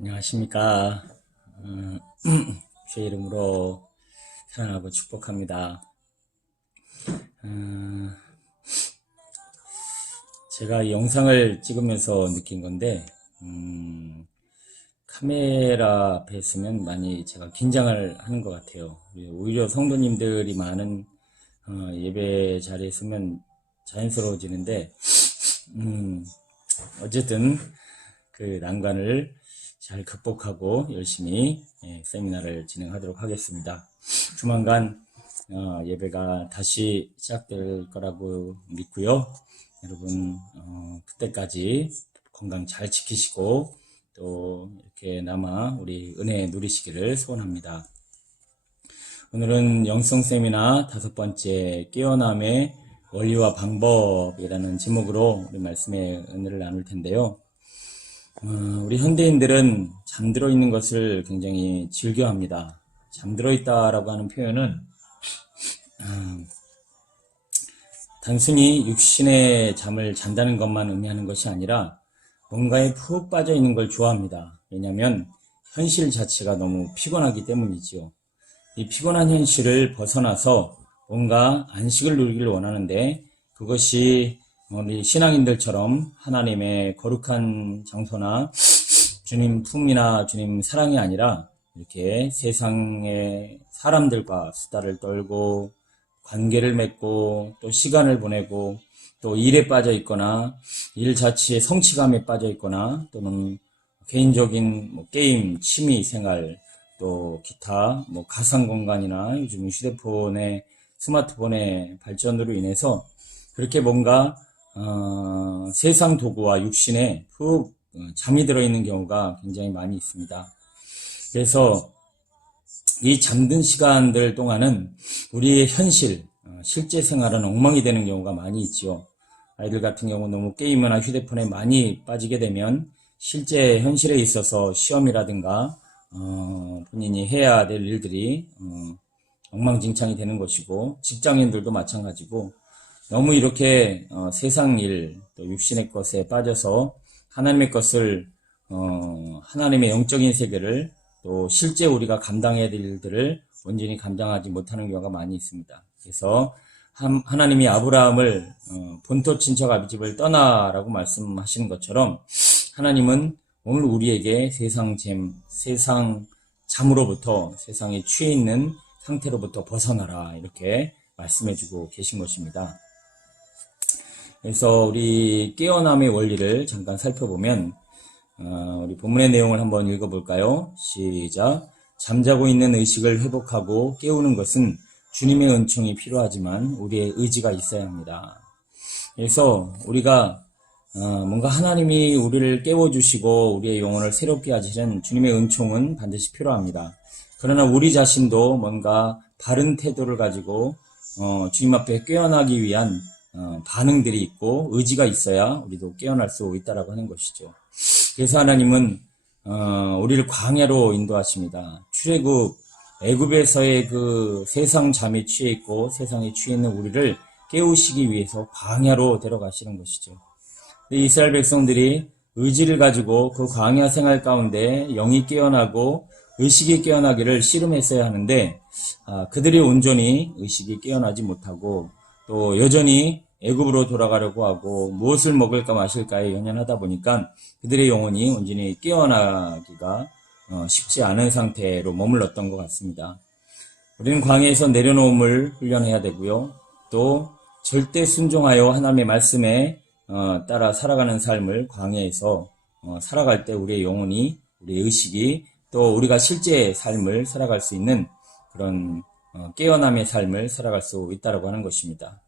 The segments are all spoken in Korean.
안녕하십니까. 어, 주의 이름으로 사랑하고 축복합니다. 어, 제가 이 영상을 찍으면서 느낀 건데, 카메라 앞에 있으면 많이 제가 긴장을 하는 것 같아요. 오히려 성도님들이 많은 예배 자리에 있으면 자연스러워지는데, 어쨌든 그 난관을 잘 극복하고 열심히 세미나를 진행하도록 하겠습니다. 조만간 예배가 다시 시작될 거라고 믿고요. 여러분 그때까지 건강 잘 지키시고 또 이렇게 남아 우리 은혜 누리시기를 소원합니다. 오늘은 영성 세미나 5번째 깨어남의 원리와 방법이라는 제목으로 우리 말씀의 은혜를 나눌 텐데요. 우리 현대인들은 잠들어 있는 것을 굉장히 즐겨합니다. 잠들어 있다라고 하는 표현은 단순히 육신의 잠을 잔다는 것만 의미하는 것이 아니라 뭔가에 푹 빠져 있는 걸 좋아합니다. 왜냐하면 현실 자체가 너무 피곤하기 때문이지요. 이 피곤한 현실을 벗어나서 뭔가 안식을 누리기를 원하는데, 그것이 우리 신앙인들처럼 하나님의 거룩한 장소나 주님 품이나 주님 사랑이 아니라 이렇게 세상의 사람들과 수다를 떨고 관계를 맺고 또 시간을 보내고 또 일에 빠져 있거나 일 자체의 성취감에 빠져 있거나 또는 개인적인 게임, 취미 생활, 또 기타 가상 공간이나 요즘 휴대폰의 스마트폰의 발전으로 인해서 그렇게 뭔가 세상 도구와 육신에 푹 잠이 들어있는 경우가 굉장히 많이 있습니다. 그래서 이 잠든 시간들 동안은 우리의 현실, 실제 생활은 엉망이 되는 경우가 많이 있죠. 아이들 같은 경우 너무 게임이나 휴대폰에 많이 빠지게 되면 실제 현실에 있어서 시험이라든가 본인이 해야 될 일들이 엉망진창이 되는 것이고, 직장인들도 마찬가지고, 너무 이렇게 세상 일, 또 육신의 것에 빠져서 하나님의 것을 하나님의 영적인 세계를 또 실제 우리가 감당해야 될 일들을 온전히 감당하지 못하는 경우가 많이 있습니다. 그래서 하나님이 아브라함을 본토 친척 아비집을 떠나라고 말씀하시는 것처럼 하나님은 오늘 우리에게 세상 잠으로부터, 세상에 취해 있는 상태로부터 벗어나라, 이렇게 말씀해주고 계신 것입니다. 그래서 우리 깨어남의 원리를 잠깐 살펴보면 우리 본문의 내용을 한번 읽어볼까요? 시작. 잠자고 있는 의식을 회복하고 깨우는 것은 주님의 은총이 필요하지만 우리의 의지가 있어야 합니다. 그래서 우리가 뭔가 하나님이 우리를 깨워주시고 우리의 영혼을 새롭게 하시는 주님의 은총은 반드시 필요합니다. 그러나 우리 자신도 뭔가 바른 태도를 가지고 주님 앞에 깨어나기 위한 반응들이 있고 의지가 있어야 우리도 깨어날 수 있다라고 하는 것이죠. 그래서 하나님은 우리를 광야로 인도하십니다. 출애굽, 애굽에서의 그 세상 잠에 취해 있고 세상에 취해 있는 우리를 깨우시기 위해서 광야로 데려가시는 것이죠. 이스라엘 백성들이 의지를 가지고 그 광야 생활 가운데 영이 깨어나고 의식이 깨어나기를 씨름했어야 하는데 그들이 온전히 의식이 깨어나지 못하고 또 여전히 애굽으로 돌아가려고 하고 무엇을 먹을까 마실까에 연연하다 보니까 그들의 영혼이 온전히 깨어나기가 쉽지 않은 상태로 머물렀던 것 같습니다. 우리는 광야에서 내려놓음을 훈련해야 되고요. 또 절대 순종하여 하나님의 말씀에 따라 살아가는 삶을 광야에서 살아갈 때 우리의 영혼이, 우리의 의식이 또 우리가 실제 삶을 살아갈 수 있는 그런 깨어남의 삶을 살아갈 수 있다고 하는 것입니다.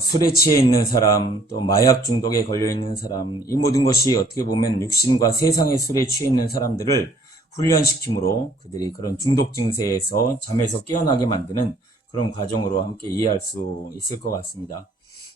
술에 취해 있는 사람, 또 마약 중독에 걸려 있는 사람, 이 모든 것이 어떻게 보면 육신과 세상의 술에 취해 있는 사람들을 훈련시킴으로 그들이 그런 중독 증세에서 잠에서 깨어나게 만드는 그런 과정으로 함께 이해할 수 있을 것 같습니다.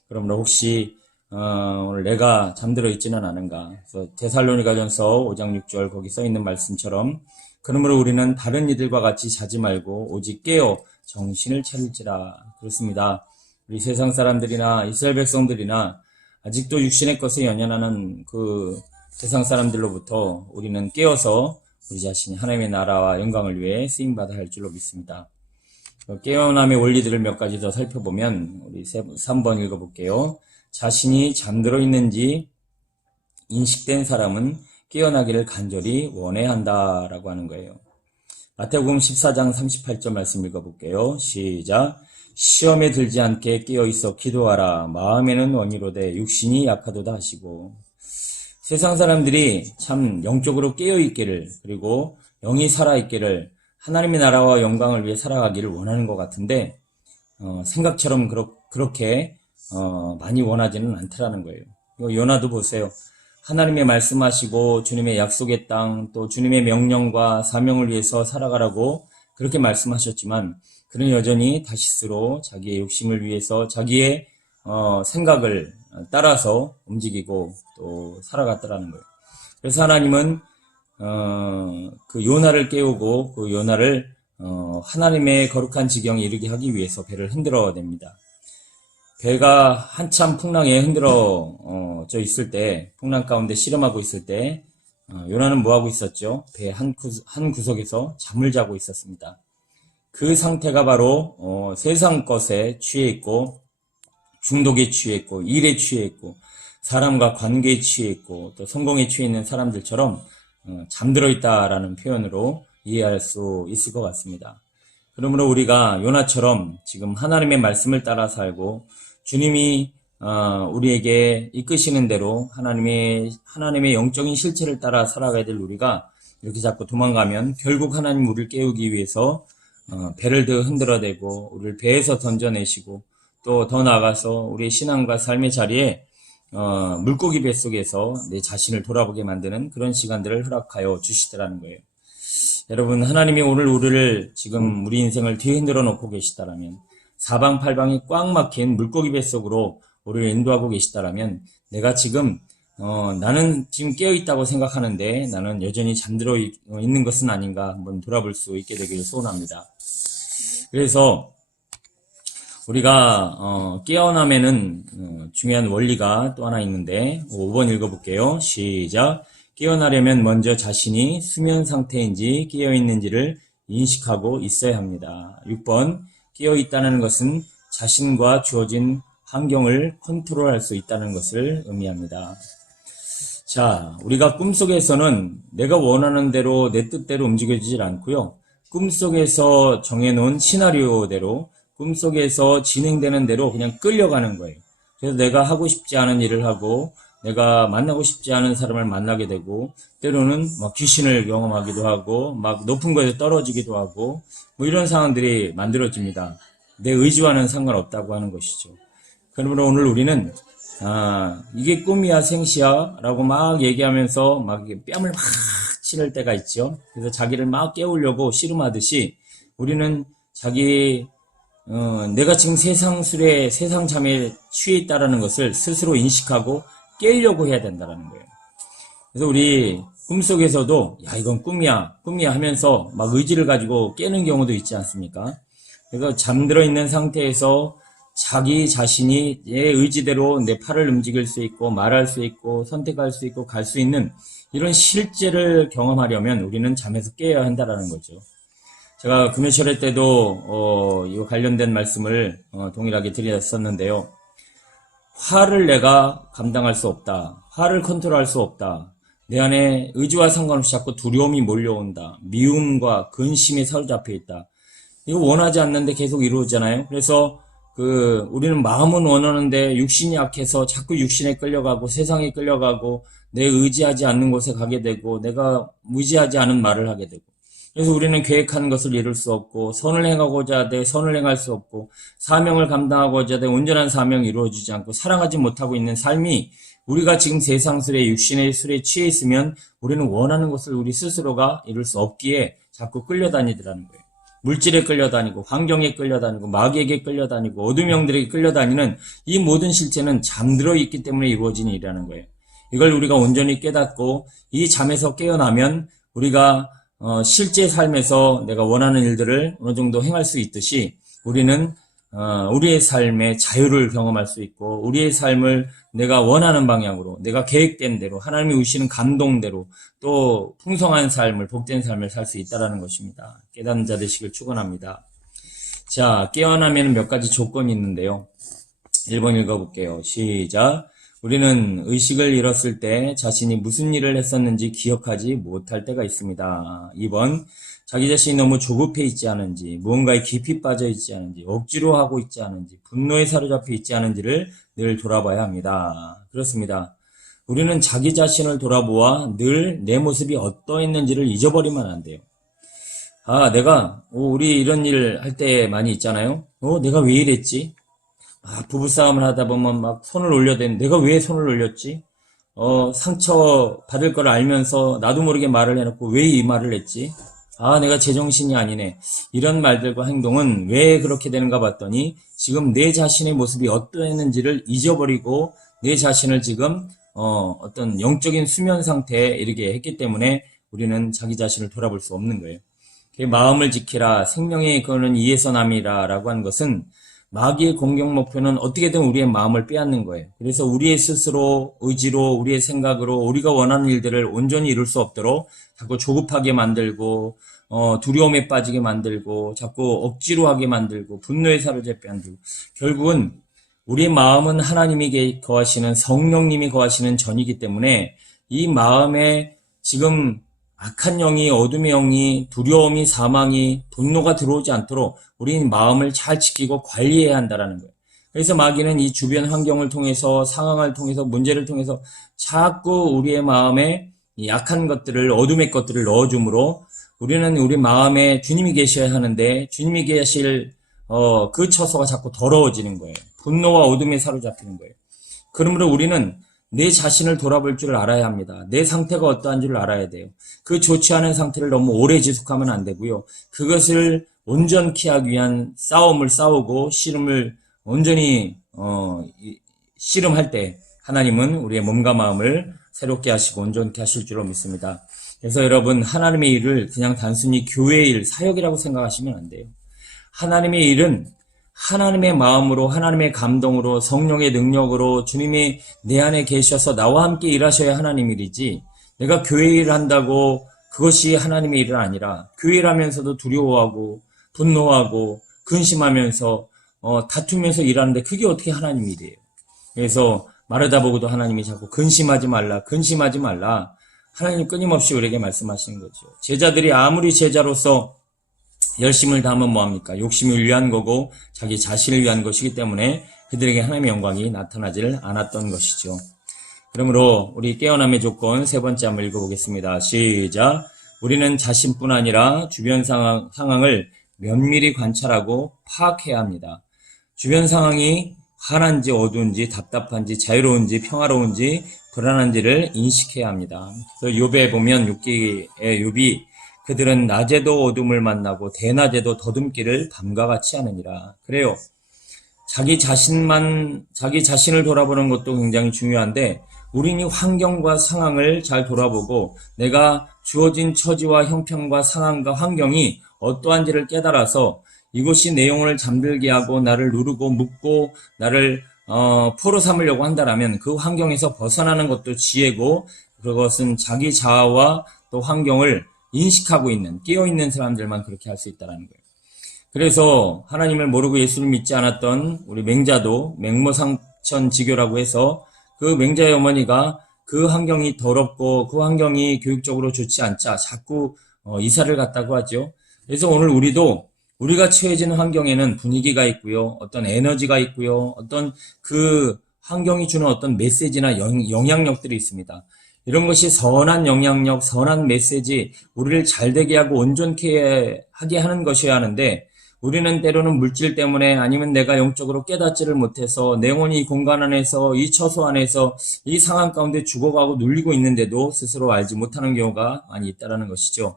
그러므로 혹시 오늘 내가 잠들어 있지는 않은가? 그래서 데살로니가전서 5장 6절 거기 써 있는 말씀처럼 그러므로 우리는 다른 이들과 같이 자지 말고 오직 깨어 정신을 차릴지라. 그렇습니다. 우리 세상 사람들이나 이스라엘 백성들이나 아직도 육신의 것에 연연하는 그 세상 사람들로부터 우리는 깨어서 우리 자신이 하나님의 나라와 영광을 위해 쓰임받아야 할 줄로 믿습니다. 깨어남의 원리들을 몇 가지 더 살펴보면 우리 3번 읽어볼게요. 자신이 잠들어 있는지 인식된 사람은 깨어나기를 간절히 원해야 한다라고 하는 거예요. 마태복음 14장 38절 말씀 읽어볼게요. 시작. 시험에 들지 않게 깨어있어 기도하라. 마음에는 원이로되 육신이 약하도다 하시고. 세상 사람들이 참 영적으로 깨어있기를, 그리고 영이 살아있기를, 하나님의 나라와 영광을 위해 살아가기를 원하는 것 같은데 생각처럼 그렇게 많이 원하지는 않더라는 거예요. 요나도 보세요. 하나님의 말씀하시고 주님의 약속의 땅, 또 주님의 명령과 사명을 위해서 살아가라고 그렇게 말씀하셨지만 그는 여전히 다시스로 자기의 욕심을 위해서 자기의 생각을 따라서 움직이고 또 살아갔더라는 거예요. 그래서 하나님은 그 요나를 깨우고 그 요나를 하나님의 거룩한 지경에 이르게 하기 위해서 배를 흔들어 냅니다. 배가 한참 풍랑에 흔들어져 있을 때, 풍랑 가운데 씨름하고 있을 때 요나는 뭐하고 있었죠? 배 한 구석에서 잠을 자고 있었습니다. 그 상태가 바로 세상 것에 취해 있고, 중독에 취해 있고, 일에 취해 있고, 사람과 관계에 취해 있고, 또 성공에 취해 있는 사람들처럼 잠들어 있다라는 표현으로 이해할 수 있을 것 같습니다. 그러므로 우리가 요나처럼 지금 하나님의 말씀을 따라 살고 주님이 우리에게 이끄시는 대로 하나님의 영적인 실체를 따라 살아가야 될 우리가 이렇게 자꾸 도망가면 결국 하나님 우리를 깨우기 위해서 배를 더 흔들어대고 우리를 배에서 던져내시고 또 더 나아가서 우리의 신앙과 삶의 자리에 물고기 뱃속에서 내 자신을 돌아보게 만드는 그런 시간들을 허락하여 주시더라는 거예요. 여러분, 하나님이 오늘 우리를 지금 우리 인생을 뒤흔들어 놓고 계시다라면, 사방팔방이 꽉 막힌 물고기 뱃속으로 우리를 인도하고 계시다라면, 내가 지금 나는 지금 깨어있다고 생각하는데 나는 여전히 잠들어 있는 것은 아닌가 한번 돌아볼 수 있게 되기를 소원합니다. 그래서 우리가 깨어남에는 중요한 원리가 또 하나 있는데 5번 읽어볼게요. 시작. 깨어나려면 먼저 자신이 수면 상태인지 깨어있는지를 인식하고 있어야 합니다. 6번 깨어있다는 것은 자신과 주어진 환경을 컨트롤할 수 있다는 것을 의미합니다. 자, 우리가 꿈속에서는 내가 원하는 대로 내 뜻대로 움직여지질 않고요. 꿈속에서 정해놓은 시나리오대로 꿈속에서 진행되는 대로 그냥 끌려가는 거예요. 그래서 내가 하고 싶지 않은 일을 하고 내가 만나고 싶지 않은 사람을 만나게 되고 때로는 막 귀신을 경험하기도 하고 막 높은 곳에 떨어지기도 하고 뭐 이런 상황들이 만들어집니다. 내 의지와는 상관없다고 하는 것이죠. 그러므로 오늘 우리는 이게 꿈이야 생시야 라고 막 얘기하면서 막 뺨을 막 치를 때가 있죠. 그래서 자기를 막 깨우려고 씨름하듯이 우리는 내가 지금 세상 술에 세상 잠에 취해 있다라는 것을 스스로 인식하고 깨려고 해야 된다는 거예요. 그래서 우리 꿈속에서도 야 이건 꿈이야 하면서 막 의지를 가지고 깨는 경우도 있지 않습니까? 그래서 잠들어 있는 상태에서 자기 자신이 내 의지대로 내 팔을 움직일 수 있고 말할 수 있고 선택할 수 있고 갈 수 있는 이런 실제를 경험하려면 우리는 잠에서 깨어야 한다는 거죠. 제가 금요철회 때도 이 관련된 말씀을 동일하게 드렸었는데요. 화를 내가 감당할 수 없다. 화를 컨트롤할 수 없다. 내 안에 의지와 상관없이 자꾸 두려움이 몰려온다. 미움과 근심에 사로잡혀 있다. 이거 원하지 않는데 계속 이루어지잖아요. 그래서 우리는 마음은 원하는데 육신이 약해서 자꾸 육신에 끌려가고 세상에 끌려가고 내 의지하지 않는 곳에 가게 되고 내가 의지하지 않은 말을 하게 되고 그래서 우리는 계획한 것을 이룰 수 없고 선을 행하고자 하되 선을 행할 수 없고 사명을 감당하고자 하되 온전한 사명이 이루어지지 않고 사랑하지 못하고 있는 삶이 우리가 지금 세상 술에 육신의 술에 취해 있으면 우리는 원하는 것을 우리 스스로가 이룰 수 없기에 자꾸 끌려다니더라는 거예요. 물질에 끌려다니고 환경에 끌려다니고 마귀에게 끌려다니고 어둠 영들에게 끌려다니는 이 모든 실체는 잠들어 있기 때문에 이루어진 일이라는 거예요. 이걸 우리가 온전히 깨닫고 이 잠에서 깨어나면 우리가 실제 삶에서 내가 원하는 일들을 어느 정도 행할 수 있듯이 우리는 우리의 삶의 자유를 경험할 수 있고 우리의 삶을 내가 원하는 방향으로, 내가 계획된 대로, 하나님이 주시는 감동대로 또 풍성한 삶을, 복된 삶을 살 수 있다는 것입니다. 깨닫는 자 되시길 축원합니다. 자, 깨어나면 몇 가지 조건이 있는데요. 1번 읽어볼게요. 시작. 우리는 의식을 잃었을 때 자신이 무슨 일을 했었는지 기억하지 못할 때가 있습니다. 2번, 자기 자신이 너무 조급해 있지 않은지, 무언가에 깊이 빠져 있지 않은지, 억지로 하고 있지 않은지, 분노에 사로잡혀 있지 않은지를 늘 돌아봐야 합니다. 그렇습니다. 우리는 자기 자신을 돌아보아 늘 내 모습이 어떠했는지를 잊어버리면 안 돼요. 우리 이런 일 할 때 많이 있잖아요. 내가 왜 이랬지? 부부싸움을 하다 보면 막 손을 올려대는, 내가 왜 손을 올렸지? 상처 받을 걸 알면서 나도 모르게 말을 해놓고 왜 이 말을 했지? 내가 제정신이 아니네. 이런 말들과 행동은 왜 그렇게 되는가 봤더니 지금 내 자신의 모습이 어떠했는지를 잊어버리고 내 자신을 지금 어떤 영적인 수면 상태에 이르게 했기 때문에 우리는 자기 자신을 돌아볼 수 없는 거예요. 마음을 지키라, 생명의 근원은 이에서 남이라 라고 하는 것은 마귀의 공격 목표는 어떻게든 우리의 마음을 빼앗는 거예요. 그래서 우리의 스스로, 의지로, 우리의 생각으로 우리가 원하는 일들을 온전히 이룰 수 없도록 자꾸 조급하게 만들고 두려움에 빠지게 만들고 자꾸 억지로 하게 만들고 분노에 사로잡게 만들고, 결국은 우리의 마음은 하나님이 거하시는 성령님이 거하시는 전이기 때문에 이 마음에 지금 악한 영이, 어둠의 영이, 두려움이, 사망이, 분노가 들어오지 않도록 우리는 마음을 잘 지키고 관리해야 한다는 거예요. 그래서 마귀는 이 주변 환경을 통해서, 상황을 통해서, 문제를 통해서 자꾸 우리의 마음에 이 약한 것들을, 어둠의 것들을 넣어줌으로 우리는 우리 마음에 주님이 계셔야 하는데 주님이 계실 그 처소가 자꾸 더러워지는 거예요. 분노와 어둠에 사로잡히는 거예요. 그러므로 우리는 내 자신을 돌아볼 줄 알아야 합니다. 내 상태가 어떠한 줄 알아야 돼요. 그 좋지 않은 상태를 너무 오래 지속하면 안 되고요. 그것을 온전케 하기 위한 싸움을 싸우고 씨름을 온전히 씨름할 때 하나님은 우리의 몸과 마음을 새롭게 하시고 온전케 하실 줄로 믿습니다. 그래서 여러분, 하나님의 일을 그냥 단순히 교회의 일, 사역이라고 생각하시면 안 돼요. 하나님의 일은 하나님의 마음으로, 하나님의 감동으로, 성령의 능력으로 주님이 내 안에 계셔서 나와 함께 일하셔야 하나님 일이지, 내가 교회 일을 한다고 그것이 하나님의 일은 아니라, 교회 일하면서도 두려워하고 분노하고 근심하면서 다투면서 일하는데 그게 어떻게 하나님 일이에요. 그래서 마르다 보고도 하나님이 자꾸 근심하지 말라, 근심하지 말라, 하나님 끊임없이 우리에게 말씀하시는 거죠. 제자들이 아무리 제자로서 열심을 다하면 뭐합니까? 욕심을 위한 거고 자기 자신을 위한 것이기 때문에 그들에게 하나님의 영광이 나타나질 않았던 것이죠. 그러므로 우리 깨어남의 조건 세 번째 한번 읽어보겠습니다. 시작. 우리는 자신뿐 아니라 주변 상황을 면밀히 관찰하고 파악해야 합니다. 주변 상황이 환한지 어두운지 답답한지 자유로운지 평화로운지 불안한지를 인식해야 합니다. 그래서 욥에 보면 6기의 욥이 그들은 낮에도 어둠을 만나고 대낮에도 더듬기를 밤과 같이 하느니라. 그래요. 자기 자신을 돌아보는 것도 굉장히 중요한데, 우리는 환경과 상황을 잘 돌아보고 내가 주어진 처지와 형편과 상황과 환경이 어떠한지를 깨달아서 이것이 내 영혼을 잠들게 하고 나를 누르고 묶고 나를 포로 삼으려고 한다면 그 환경에서 벗어나는 것도 지혜고, 그것은 자기 자아와 또 환경을 인식하고 있는, 깨어있는 사람들만 그렇게 할 수 있다는 거예요. 그래서 하나님을 모르고 예수를 믿지 않았던 우리 맹자도 맹모상천지교라고 해서 그 맹자의 어머니가 그 환경이 더럽고 그 환경이 교육적으로 좋지 않자 자꾸 이사를 갔다고 하죠. 그래서 오늘 우리가 처해진 환경에는 분위기가 있고요, 어떤 에너지가 있고요, 어떤 그 환경이 주는 어떤 메시지나 영향력들이 있습니다. 이런 것이 선한 영향력, 선한 메시지, 우리를 잘되게 하고 온전케 하게 하는 것이어야 하는데, 우리는 때로는 물질 때문에 아니면 내가 영적으로 깨닫지를 못해서 내 영혼이 이 공간 안에서, 이 처소 안에서 이 상황 가운데 죽어가고 눌리고 있는데도 스스로 알지 못하는 경우가 많이 있다는 것이죠.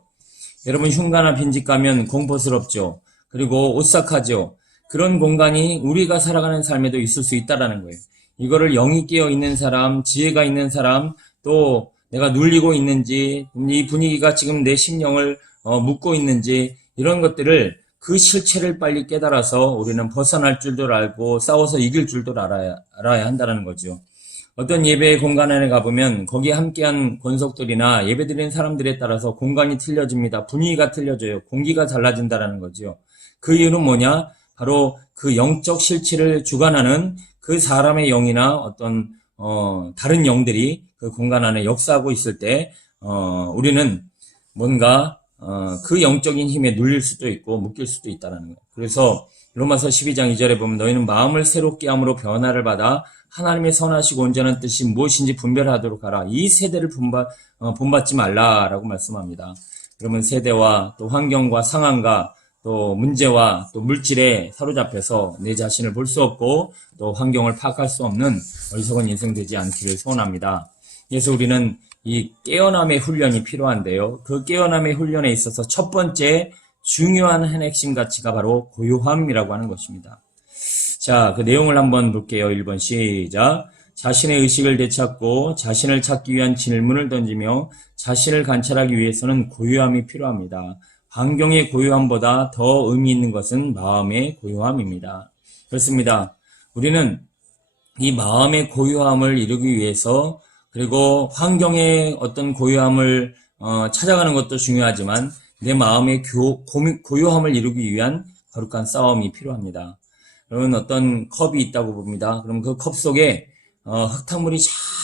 여러분, 흉가나 빈집 가면 공포스럽죠. 그리고 오싹하죠. 그런 공간이 우리가 살아가는 삶에도 있을 수 있다는 거예요. 이거를 영이 깨어 있는 사람, 지혜가 있는 사람, 또 내가 눌리고 있는지, 이 분위기가 지금 내 심령을 묶고 있는지, 이런 것들을, 그 실체를 빨리 깨달아서 우리는 벗어날 줄도 알고 싸워서 이길 줄도 알아야 한다는 거죠. 어떤 예배 공간 안에 가보면 거기에 함께한 권속들이나 예배드리는 사람들에 따라서 공간이 틀려집니다. 분위기가 틀려져요. 공기가 달라진다라는 거죠. 그 이유는 뭐냐? 바로 그 영적 실체를 주관하는 그 사람의 영이나 어떤 다른 영들이 그 공간 안에 역사하고 있을 때 우리는 뭔가 그 영적인 힘에 눌릴 수도 있고 묶일 수도 있다는 거예요. 그래서 로마서 12장 2절에 보면 너희는 마음을 새롭게 함으로 변화를 받아 하나님의 선하시고 온전한 뜻이 무엇인지 분별하도록 하라. 이 세대를 본받지 말라라고 말씀합니다. 그러면 세대와 또 환경과 상황과 또 문제와 또 물질에 사로잡혀서 내 자신을 볼 수 없고 또 환경을 파악할 수 없는 어리석은 인생 되지 않기를 소원합니다. 그래서 우리는 이 깨어남의 훈련이 필요한데요. 그 깨어남의 훈련에 있어서 첫 번째 중요한 한 핵심 가치가 바로 고요함이라고 하는 것입니다. 자, 그 내용을 한번 볼게요. 1번 시작. 자신의 의식을 되찾고 자신을 찾기 위한 질문을 던지며 자신을 관찰하기 위해서는 고요함이 필요합니다. 환경의 고요함보다 더 의미 있는 것은 마음의 고요함입니다. 그렇습니다. 우리는 이 마음의 고요함을 이루기 위해서 그리고 환경의 어떤 고요함을 찾아가는 것도 중요하지만 내 마음의 고요함을 이루기 위한 거룩한 싸움이 필요합니다. 그러면 어떤 컵이 있다고 봅니다. 그럼 그 컵 속에 흙탕물이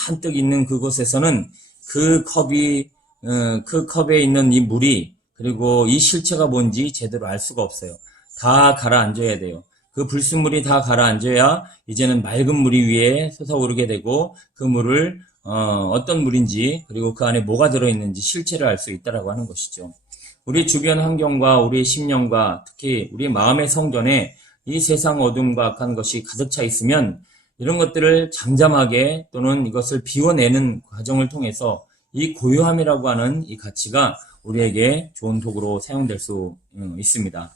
잔뜩 있는 그곳에서는 그 컵에 있는 이 물이 그리고 이 실체가 뭔지 제대로 알 수가 없어요. 다 가라앉아야 돼요. 그 불순물이 다 가라앉아야 이제는 맑은 물이 위에 솟아오르게 되고 그 물을 어떤 물인지 그리고 그 안에 뭐가 들어있는지 실체를 알 수 있다라고 하는 것이죠. 우리 주변 환경과 우리의 심령과 특히 우리 마음의 성전에 이 세상 어둠과 악한 것이 가득 차 있으면 이런 것들을 잠잠하게 또는 이것을 비워내는 과정을 통해서 이 고요함이라고 하는 이 가치가 우리에게 좋은 도구로 사용될 수 있습니다.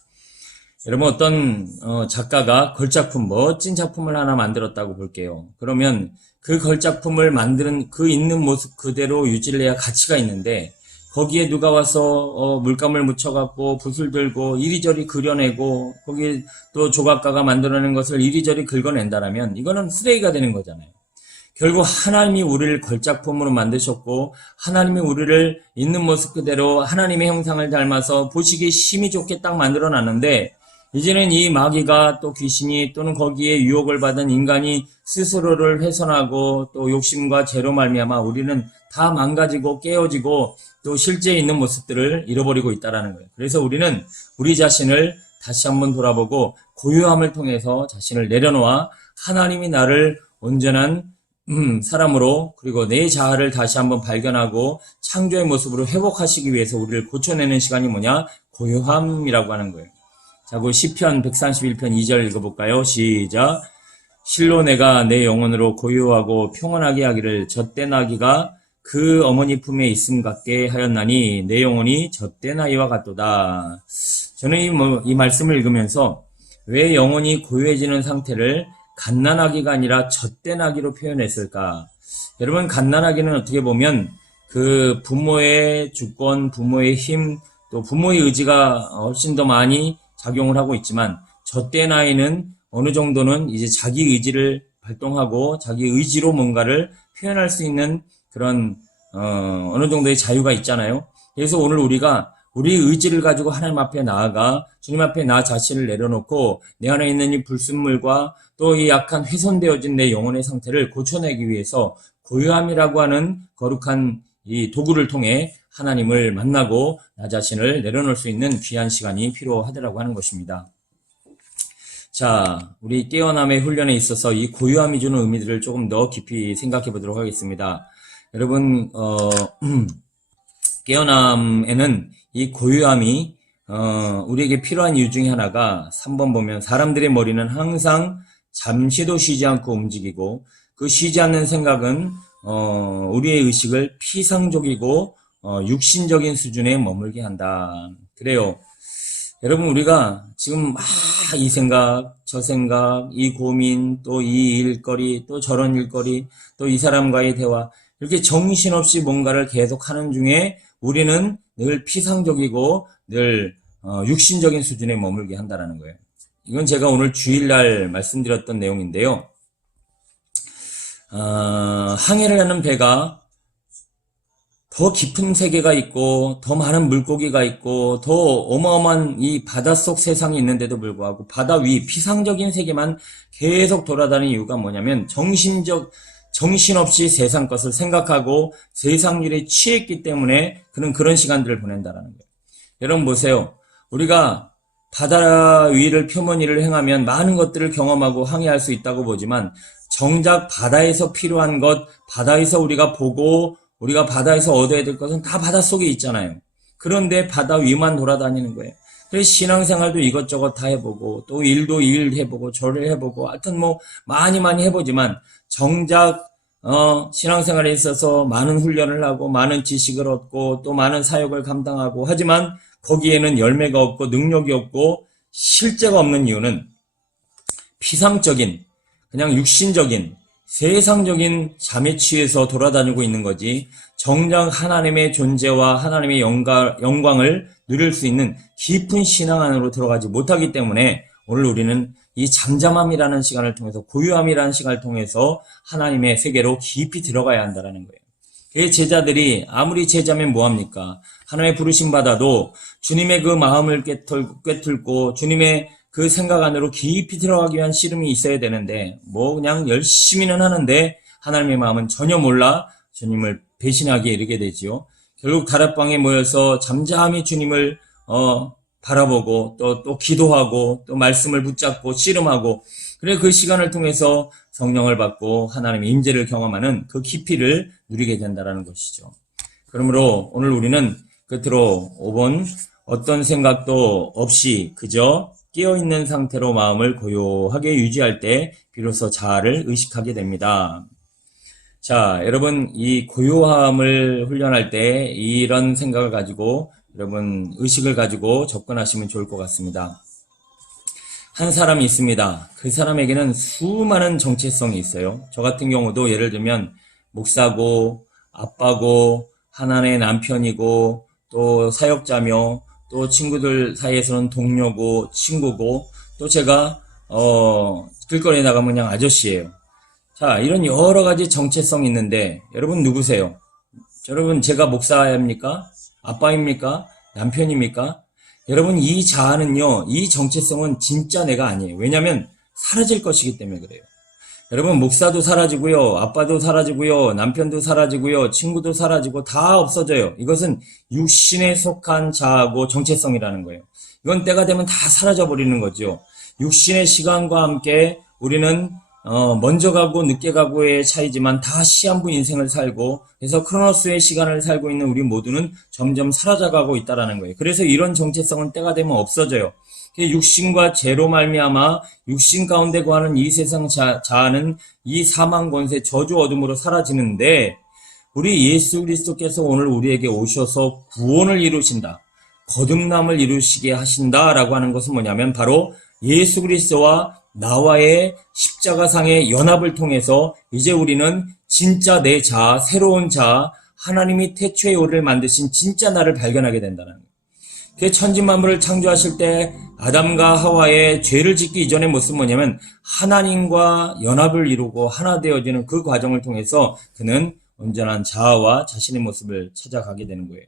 여러분 어떤 작가가 걸작품, 멋진 작품을 하나 만들었다고 볼게요. 그러면 그 걸작품을 만드는 그 있는 모습 그대로 유지를 해야 가치가 있는데 거기에 누가 와서 물감을 묻혀갖고 붓을 들고 이리저리 그려내고 거기에 또 조각가가 만들어낸 것을 이리저리 긁어낸다라면 이거는 쓰레기가 되는 거잖아요. 결국 하나님이 우리를 걸작품으로 만드셨고 하나님이 우리를 있는 모습 그대로 하나님의 형상을 닮아서 보시기에 심히 좋게 딱 만들어놨는데 이제는 이 마귀가 또 귀신이 또는 거기에 유혹을 받은 인간이 스스로를 훼손하고 또 욕심과 죄로 말미암아 우리는 다 망가지고 깨어지고 또 실제 있는 모습들을 잃어버리고 있다는 거예요. 그래서 우리는 우리 자신을 다시 한번 돌아보고 고요함을 통해서 자신을 내려놓아 하나님이 나를 온전한 사람으로 그리고 내 자아를 다시 한번 발견하고 창조의 모습으로 회복하시기 위해서 우리를 고쳐내는 시간이 뭐냐? 고요함이라고 하는 거예요. 자, 그 시편 131편 2절 읽어볼까요? 시작. 실로 내가 내 영혼으로 고요하고 평온하게 하기를 젖된 아기가 그 어머니 품에 있음 같게 하였나니 내 영혼이 젖된 아이와 같도다. 저는 이 말씀을 읽으면서 왜 영혼이 고요해지는 상태를 갓난아기가 아니라 젖된 아기로 표현했을까? 여러분 갓난아기는 어떻게 보면 그 부모의 주권, 부모의 힘, 또 부모의 의지가 훨씬 더 많이 작용을 하고 있지만 젖된 아이는 어느 정도는 이제 자기 의지를 발동하고 자기 의지로 뭔가를 표현할 수 있는 그런 어느 정도의 자유가 있잖아요. 그래서 오늘 우리가 우리 의지를 가지고 하나님 앞에 나아가 주님 앞에 나 자신을 내려놓고 내 안에 있는 이 불순물과 또 이 약한 훼손되어진 내 영혼의 상태를 고쳐내기 위해서 고요함이라고 하는 거룩한 이 도구를 통해 하나님을 만나고 나 자신을 내려놓을 수 있는 귀한 시간이 필요하다라고 하는 것입니다. 자, 우리 깨어남의 훈련에 있어서 이 고요함이 주는 의미들을 조금 더 깊이 생각해 보도록 하겠습니다. 여러분, 깨어남에는 이 고요함이 우리에게 필요한 이유 중에 하나가 3번 보면 사람들의 머리는 항상 잠시도 쉬지 않고 움직이고 그 쉬지 않는 생각은 우리의 의식을 피상적이고 육신적인 수준에 머물게 한다. 그래요. 여러분 우리가 지금 막 이 생각, 저 생각, 이 고민, 또 이 일거리, 또 저런 일거리, 또 이 사람과의 대화 이렇게 정신없이 뭔가를 계속 하는 중에 우리는 늘 피상적이고 늘 육신적인 수준에 머물게 한다는 거예요. 이건 제가 오늘 주일날 말씀드렸던 내용인데요. 항해를 하는 배가 더 깊은 세계가 있고 더 많은 물고기가 있고 더 어마어마한 이 바닷속 세상이 있는데도 불구하고 바다 위 피상적인 세계만 계속 돌아다니는 이유가 뭐냐면 정신없이 세상 것을 생각하고 세상 일에 취했기 때문에 그런 시간들을 보낸다라는 거예요. 여러분 보세요. 우리가 바다 위를 표면위를 행하면 많은 것들을 경험하고 항해할 수 있다고 보지만 정작 바다에서 필요한 것, 바다에서 우리가 보고 우리가 바다에서 얻어야 될 것은 다 바닷속에 있잖아요. 그런데 바다 위만 돌아다니는 거예요. 그래서 신앙생활도 이것저것 다 해보고 또 일도 일 해보고 절을 해보고 하여튼 뭐 많이 해보지만 정작 신앙생활에 있어서 많은 훈련을 하고 많은 지식을 얻고 또 많은 사역을 감당하고 하지만 거기에는 열매가 없고 능력이 없고 실제가 없는 이유는 피상적인 그냥 육신적인 세상적인 잠에 취해서 돌아다니고 있는 거지 정작 하나님의 존재와 하나님의 영광을 누릴 수 있는 깊은 신앙 안으로 들어가지 못하기 때문에 오늘 우리는 이 잠잠함이라는 시간을 통해서 고요함이라는 시간을 통해서 하나님의 세계로 깊이 들어가야 한다는 거예요. 그 제자들이 아무리 제자면 뭐합니까? 하나님의 부르심 받아도 주님의 그 마음을 꿰뚫고 주님의 그 생각 안으로 깊이 들어가기 위한 씨름이 있어야 되는데 뭐 그냥 열심히는 하는데 하나님의 마음은 전혀 몰라 주님을 배신하기에 이르게 되지요. 결국 다락방에 모여서 잠잠히 주님을 바라보고 또 기도하고 또 말씀을 붙잡고 씨름하고 그래 그 시간을 통해서 성령을 받고 하나님의 임재를 경험하는 그 깊이를 누리게 된다는 것이죠. 그러므로 오늘 우리는 끝으로 5번 어떤 생각도 없이 그저 깨어있는 상태로 마음을 고요하게 유지할 때 비로소 자아를 의식하게 됩니다. 자, 여러분 이 고요함을 훈련할 때 이런 생각을 가지고 여러분 의식을 가지고 접근하시면 좋을 것 같습니다. 한 사람이 있습니다. 그 사람에게는 수많은 정체성이 있어요. 저 같은 경우도 예를 들면 목사고 아빠고 하나의 남편이고 또 사역자며 또 친구들 사이에서는 동료고 친구고 또 제가 길거리에 나가면 그냥 아저씨예요. 자, 이런 여러 가지 정체성이 있는데 여러분 누구세요? 여러분 제가 목사입니까? 아빠입니까? 남편입니까? 여러분 이 자아는요, 이 정체성은 진짜 내가 아니에요. 왜냐하면 사라질 것이기 때문에 그래요. 여러분 목사도 사라지고요, 아빠도 사라지고요, 남편도 사라지고요, 친구도 사라지고 다 없어져요. 이것은 육신에 속한 자아고 정체성이라는 거예요. 이건 때가 되면 다 사라져 버리는 거죠. 육신의 시간과 함께 우리는 먼저 가고 늦게 가고의 차이지만 다 시한부 인생을 살고 그래서 크로노스의 시간을 살고 있는 우리 모두는 점점 사라져가고 있다는 거예요. 그래서 이런 정체성은 때가 되면 없어져요. 육신과 죄로 말미암아 육신 가운데 거하는 이 세상 자아는 이 사망 권세 저주 어둠으로 사라지는데 우리 예수 그리스도께서 오늘 우리에게 오셔서 구원을 이루신다. 거듭남을 이루시게 하신다라고 하는 것은 뭐냐면 바로 예수 그리스도와 나와의 십자가상의 연합을 통해서 이제 우리는 진짜 내 자아, 새로운 자아, 하나님이 태초에 우리를 만드신 진짜 나를 발견하게 된다는 거예요. 그 천지만물을 창조하실 때 아담과 하와의 죄를 짓기 이전의 모습은 뭐냐면 하나님과 연합을 이루고 하나 되어지는 그 과정을 통해서 그는 온전한 자아와 자신의 모습을 찾아가게 되는 거예요.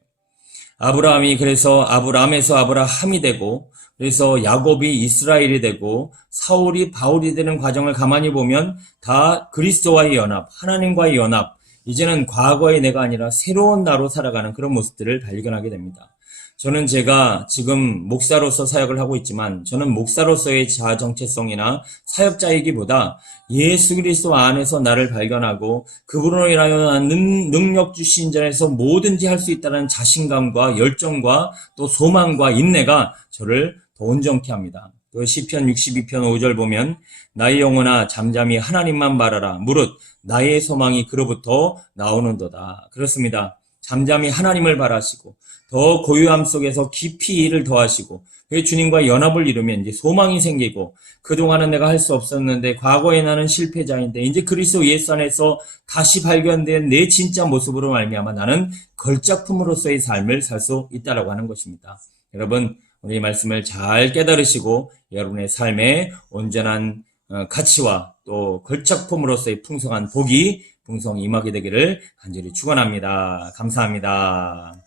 아브라함이 그래서 아브람에서 아브라함이 되고 그래서 야곱이 이스라엘이 되고 사울이 바울이 되는 과정을 가만히 보면 다 그리스도와의 연합, 하나님과의 연합, 이제는 과거의 내가 아니라 새로운 나로 살아가는 그런 모습들을 발견하게 됩니다. 저는 제가 지금 목사로서 사역을 하고 있지만 저는 목사로서의 자아 정체성이나 사역자이기보다 예수 그리스도 안에서 나를 발견하고 그분으로 인하여 능력 주신 자에서 뭐든지 할 수 있다는 자신감과 열정과 또 소망과 인내가 저를 더 온전케 합니다. 또 시편 62편 5절 보면 나의 영혼아 잠잠히 하나님만 바라라 무릇 나의 소망이 그로부터 나오는도다. 그렇습니다. 잠잠히 하나님을 바라시고 더 고요함 속에서 깊이 일을 더하시고 주님과 연합을 이루면 이제 소망이 생기고 그동안은 내가 할 수 없었는데 과거에 나는 실패자인데 이제 그리스도 예수 안에서 다시 발견된 내 진짜 모습으로 말미암아 나는 걸작품으로서의 삶을 살 수 있다라고 하는 것입니다. 여러분 우리 말씀을 잘 깨달으시고 여러분의 삶에 온전한 가치와 또 걸작품으로서의 풍성한 복이 풍성 임하게 되기를 간절히 축원합니다. 감사합니다.